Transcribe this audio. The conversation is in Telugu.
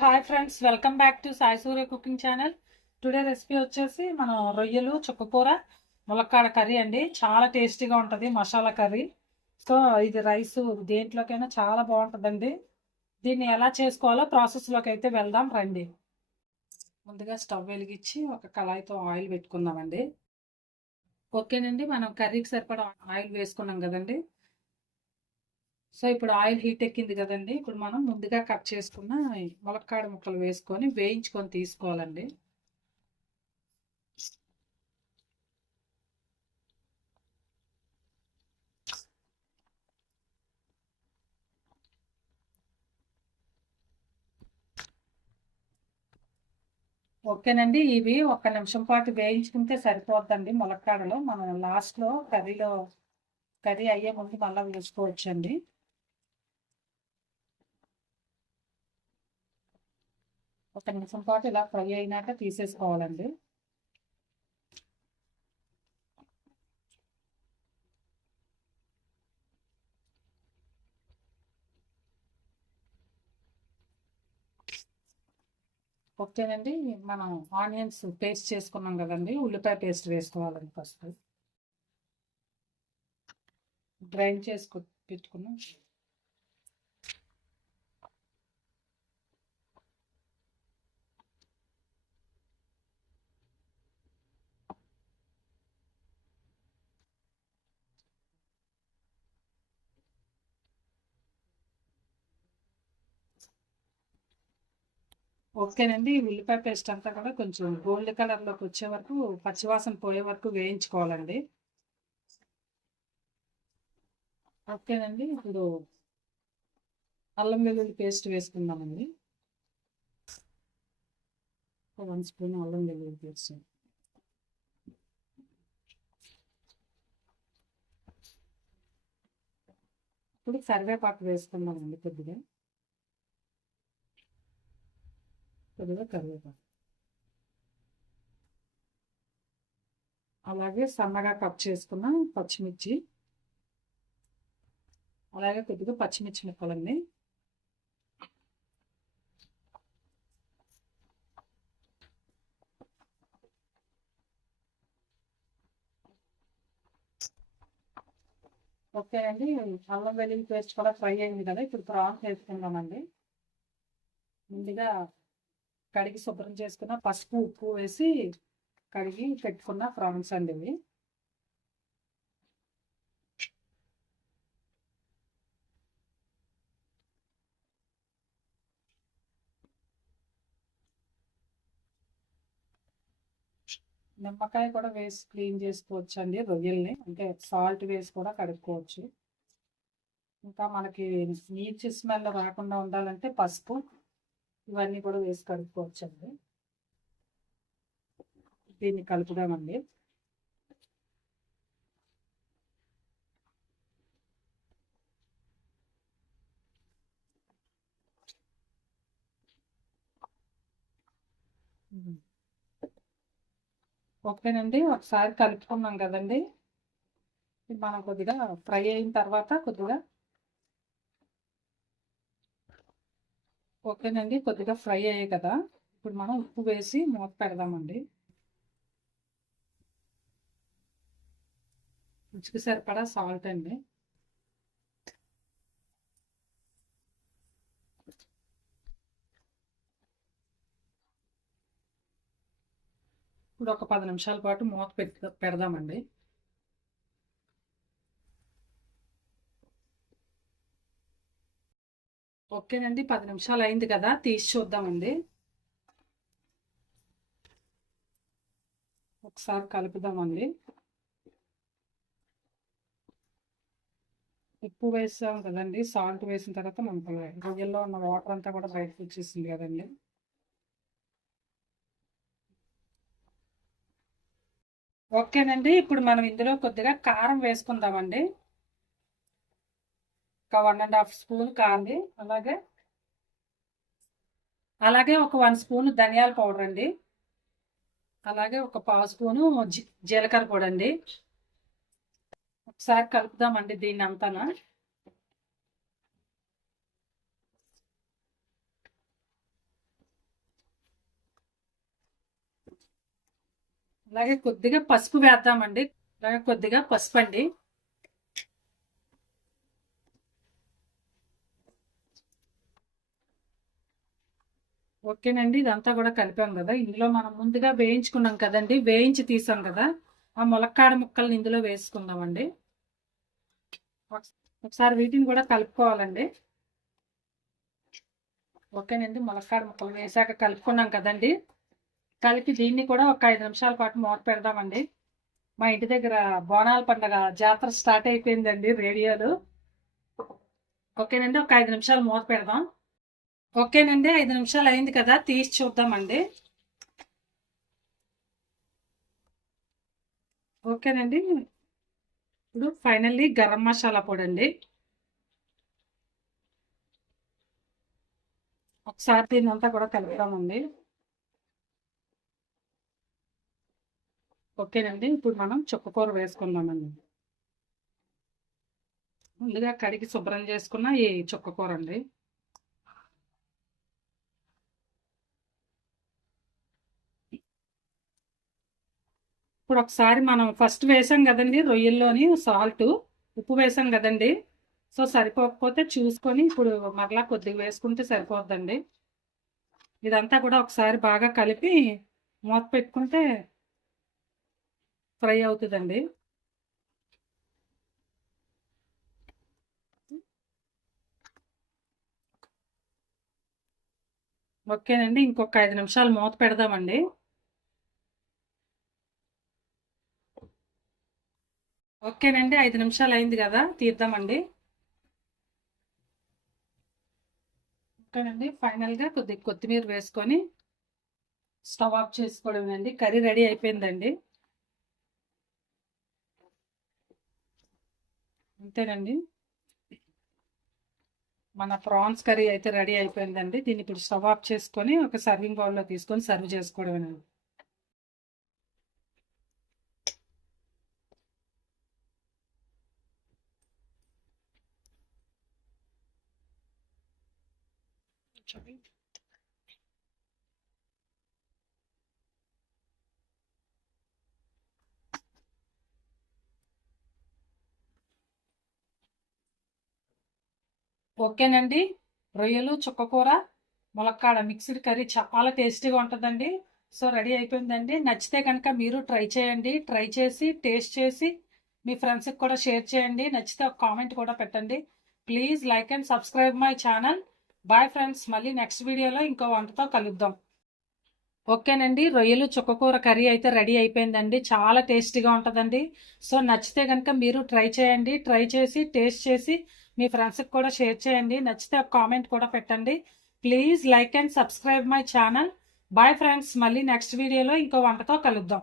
Hi friends, welcome back to Sai Surya cooking channel. Today recipe వచ్చేసి మనం రొయ్యలు చుక్కకూర ములక్కాడ కర్రీ అండి. చాలా టేస్టీగా ఉంటుంది మసాలా కర్రీ. సో ఇది రైస్ దేంట్లోకైనా చాలా బాగుంటుందండి. దీన్ని ఎలా చేసుకోవాలో ప్రాసెస్లోకి అయితే వెళ్దాం రండి. ముందుగా స్టవ్ వెలిగించి ఒక కళాయితో ఆయిల్ పెట్టుకుందామండి. ఓకేనండి, మనం కర్రీకి సరిపడా ఆయిల్ వేసుకున్నాం కదండి. సో ఇప్పుడు ఆయిల్ హీట్ ఎక్కింది కదండి. ఇప్పుడు మనం ముందుగా కట్ చేసుకున్న ములక్కాడ ముక్కలు వేసుకొని వేయించుకొని తీసుకోవాలండి. ఓకేనండి, ఇవి 1 నిమిషం పాటు వేయించుకుంటే సరిపోద్దండి. ములక్కాడలో మనం లాస్ట్లో కర్రీ అయ్యే ముందు మళ్ళీ వేసుకోవచ్చండి. ఒక నిమిషం పాటు ఇలా ఫ్రై అయినాక తీసేసుకోవాలండి. ఓకేనండి, మనం ఆనియన్స్ పేస్ట్ చేసుకున్నాం కదండి. ఉల్లిపాయ పేస్ట్ వేసుకోవాలండి. ఫస్ట్ గ్రైండ్ చేసుకు పెట్టుకున్నాం. ఓకేనండి, ఉల్లిపాయ పేస్ట్ అంతా కూడా కొంచెం గోల్డ్ కలర్లోకి వచ్చే వరకు, పచ్చివాసన పోయే వరకు వేయించుకోవాలండి. ఓకేనండి, ఇప్పుడు అల్లం వెల్లుల్లి పేస్ట్ వేసుకుందామండి. 1 స్పూన్ అల్లం వెల్లుల్లి పేస్ట్. ఇప్పుడు కరివేపాకు వేసుకుందామండి. కొద్దిగా కరివేపాకు, అలాగే సన్నగా కట్ చేసుకున్న పచ్చిమిర్చి, అలాగే కొద్దిగా పచ్చిమిర్చి ముక్కలండి. ఓకే అండి, అల్లం వెల్లుల్లి పేస్ట్ కూడా ఫ్రై అయింది కదా. ఇప్పుడు ప్రాన్స్ వేసుకుందామండి. ముందుగా కడిగి శుభ్రం చేసుకున్న పసుపు ఉప్పు వేసి కడిగి పెట్టుకున్న ప్రాన్స్ అండి ఇవి. నిమ్మకాయ కూడా వేసి క్లీన్ చేసుకోవచ్చు అండి రొయ్యల్ని, అంటే సాల్ట్ వేసి కూడా కడుక్కోవచ్చు. ఇంకా మనకి నీచు స్మెల్ రాకుండా ఉండాలంటే పసుపు ఇవన్నీ కూడా వేసి కడుక్కోవచ్చు అండి. దీన్ని కలుపుదామండి. ఓకేనండి, ఒకసారి కలుపుకున్నాం కదండి. మనం కొద్దిగా ఫ్రై అయిన తర్వాత ఓకేనండి, కొద్దిగా ఫ్రై అయ్యాయి కదా. ఇప్పుడు మనం ఉప్పు వేసి మూత పెడదామండి. రుచికి సరిపడా సాల్ట్ అండి. ఇప్పుడు ఒక 10 నిమిషాల పాటు మూత పెడదామండి. ఓకేనండి, 10 నిమిషాలు అయింది కదా, తీసి చూద్దామండి. ఒకసారి కలుపుదామండి. ఉప్పు వేసాం కదండి, సాల్ట్ వేసిన తర్వాత మనకు రొయ్యల్లో ఉన్న వాటర్ అంతా కూడా బయటకు వచ్చేసింది కదండి. ఓకేనండి, ఇప్పుడు మనం ఇందులో కొద్దిగా కారం వేసుకుందామండి. ఒక 1½ స్పూన్ కారం, అలాగే ఒక 1 స్పూన్ ధనియాల పౌడర్ అండి. అలాగే ఒక 1/2 స్పూను జీలకర్ర పొడి అండి. ఒకసారి కలుపుదామండి దీన్ని అంతానా. అలాగే కొద్దిగా పసుపు వేద్దామండి. అలాగే కొద్దిగా పసుపు అండి. ఓకేనండి, ఇదంతా కూడా కలిపాం కదా. ఇందులో మనం ముందుగా వేయించుకున్నాం కదండి, వేయించి తీసాం కదా, ఆ ములక్కాడ ముక్కల్ని ఇందులో వేసుకుందామండి. ఒకసారి వీటిని కూడా కలుపుకోవాలండి. ఓకేనండి, ములక్కాడ ముక్కలు వేసాక కలుపుకున్నాం కదండి. కలిపి దీన్ని కూడా ఒక 5 నిమిషాల పాటు మూత పెడదామండి. మా ఇంటి దగ్గర బోనాల పండగ జాతర స్టార్ట్ అయిపోయిందండి రేడియోలు. ఓకేనండి, ఒక 5 నిమిషాలు మూత పెడదాం. ఓకేనండి, 5 నిమిషాలు అయింది కదా, తీసి చూద్దామండి. ఓకేనండి, ఇప్పుడు ఫైనల్లీ గరం మసాలా పొడి అండి. ఒకసారి దీన్ని అంతా కూడా కలుపుదామండి. ఓకేనండి, ఇప్పుడు మనం చుక్కకూర వేసుకుందామండి. ముందుగా కడిగి శుభ్రం చేసుకున్న ఈ చుక్కకూర అండి. ఇప్పుడు ఒకసారి మనం ఫస్ట్ వేసాం కదండి రొయ్యల్లోని సాల్ట్, ఉప్పు వేసాం కదండి. సో సరిపోకపోతే చూసుకొని ఇప్పుడు మరలా కొద్దిగా వేసుకుంటే సరిపోద్దండి. ఇదంతా కూడా ఒకసారి బాగా కలిపి మూత పెట్టుకుంటే ఫ్రై అవుతుందండి. ఓకేనండి, ఇంకొక 5 నిమిషాలు మూత పెడదామండి. ఓకేనండి, 5 నిమిషాలు అయింది కదా, తీద్దామండి. ఓకేనండి, ఫైనల్గా కొద్దిగా కొత్తిమీర వేసుకొని స్టవ్ ఆఫ్ చేసుకోవడమేనండి. కర్రీ రెడీ అయిపోయిందండి. అంతేనండి, మన ప్రాన్స్ కర్రీ అయితే రెడీ అయిపోయిందండి. దీన్ని ఇప్పుడు స్టవ్ ఆఫ్ చేసుకొని ఒక సర్వింగ్ బౌల్లో తీసుకొని సర్వ్ చేసుకోవడమేనండి. ఓకేనండి, రొయ్యలు చుక్కకూర ములక్కాడ మిక్స్డ్ కర్రీ చాలా టేస్టీగా ఉంటుందండి. సో రెడీ అయిపోయిందండి. నచ్చితే కనుక మీరు ట్రై చేయండి. ట్రై చేసి టేస్ట్ చేసి మీ ఫ్రెండ్స్కి కూడా షేర్ చేయండి. నచ్చితే ఒక కామెంట్ కూడా పెట్టండి. Please like and subscribe my channel. Bye friends, మళ్ళీ నెక్స్ట్ వీడియోలో ఇంకో వంటతో కలుద్దాం. ఓకేనండి, రొయ్యలు చుక్కకూర కర్రీ అయితే రెడీ అయిపోయిందండి. చాలా టేస్టీగా ఉంటుందండి. సో నచ్చితే కనుక మీరు ట్రై చేయండి. ట్రై చేసి టేస్ట్ చేసి మీ ఫ్రెండ్స్కి కూడా షేర్ చేయండి. నచ్చితే ఒక కామెంట్ కూడా పెట్టండి. Please like and subscribe my channel. Bye friends, మళ్ళీ నెక్స్ట్ వీడియోలో ఇంకో వంటతో కలుద్దాం.